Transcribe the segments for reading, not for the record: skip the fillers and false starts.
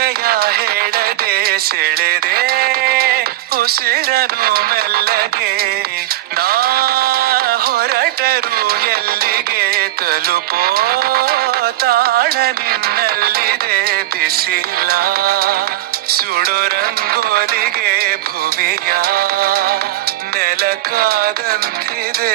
ಪರಿಚಯ ಹೇಳದೆ ಸೆಳೆದೆ ಉಸಿರನು ಮೆಲ್ಲಗೆ ನಾ ಹೊರಟರು ಎಲ್ಲಿಗೆ ತಲುಪೋ ತಾಣ ನಿನ್ನಲ್ಲಿದೆ ಬಿಸಿಲ ಸುಡೋ ರಂಗೋಲಿಗೆ ಭುವಿಯ ನೆಲಕಾದಂತಿದೆ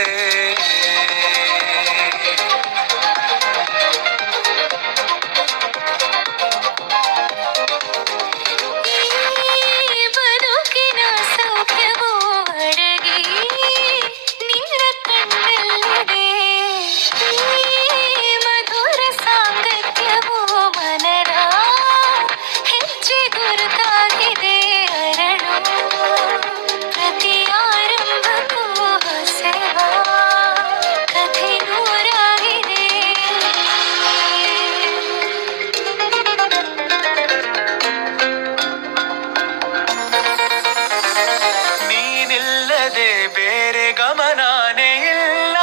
ಬೇರೆ ಗಮನಾನೇ ಇಲ್ಲ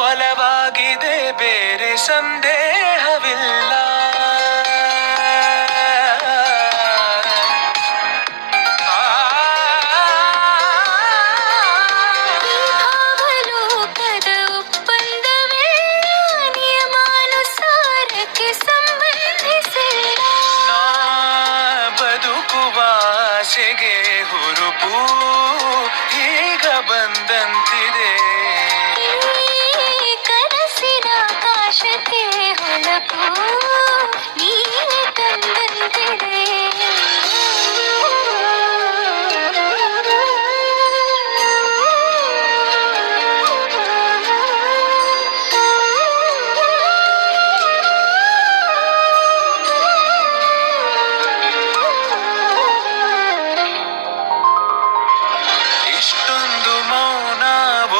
ಒಲವಾಗಿದೆ ಬೇರೆ ಸಂದೇಹವಿಲ್ಲ ಅವಲೋಕದ ಒಪ್ಪಂದವೇ ನಿಯಮಾನುಸಾರಕ್ಕೆ ಸಂಬಂಧಿಸಿಲ್ಲ ನಾ ಬದುಕುವ ಆಸೆಗೆ ಹುರುಪು ಈಗ ಬಂದಂತಿದೆ ಕನಸಿನ ಆಕಾಶಕ್ಕೆ ಹೊಳಪು ನೀನೆ ತಂದಂತಿದೆ ಇಷ್ಟೊಂದು ಮೌನ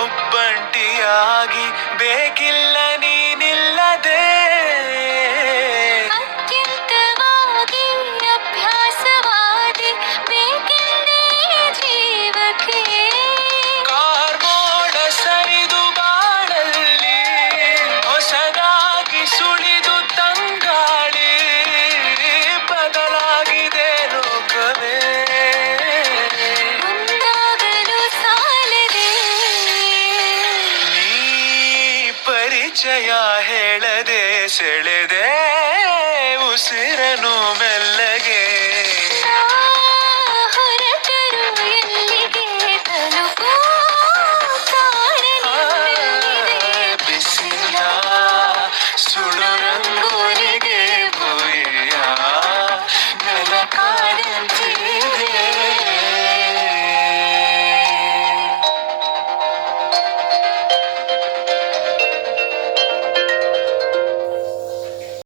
ಒಬ್ಬಂಟಿಯಾಗಿ ಬೇಕಿಲ್ಲ ನೀನಿಲ್ಲದೆ ಅತ್ಯಂತವಾಗಿ ಅಭ್ಯಾಸವಾದಿ ಬೇಕಿಲ್ಲೇ ಜೀವಕ್ಕೆ ಕಾರ್ಮೋಡ ಸರಿದು ಬಾಳಲ್ಲಿ ಹೊಸದಾಗಿ ಸುಳಿದು ತಂಗಾಳಿ ಬದಲಾಗಿದೆ ಲೋಕವೇ ಪರಿಚಯ ಹೇಳದೆ ಸೆಳೆದೆ ಉಸಿರನು ಮೆಲ್ಲ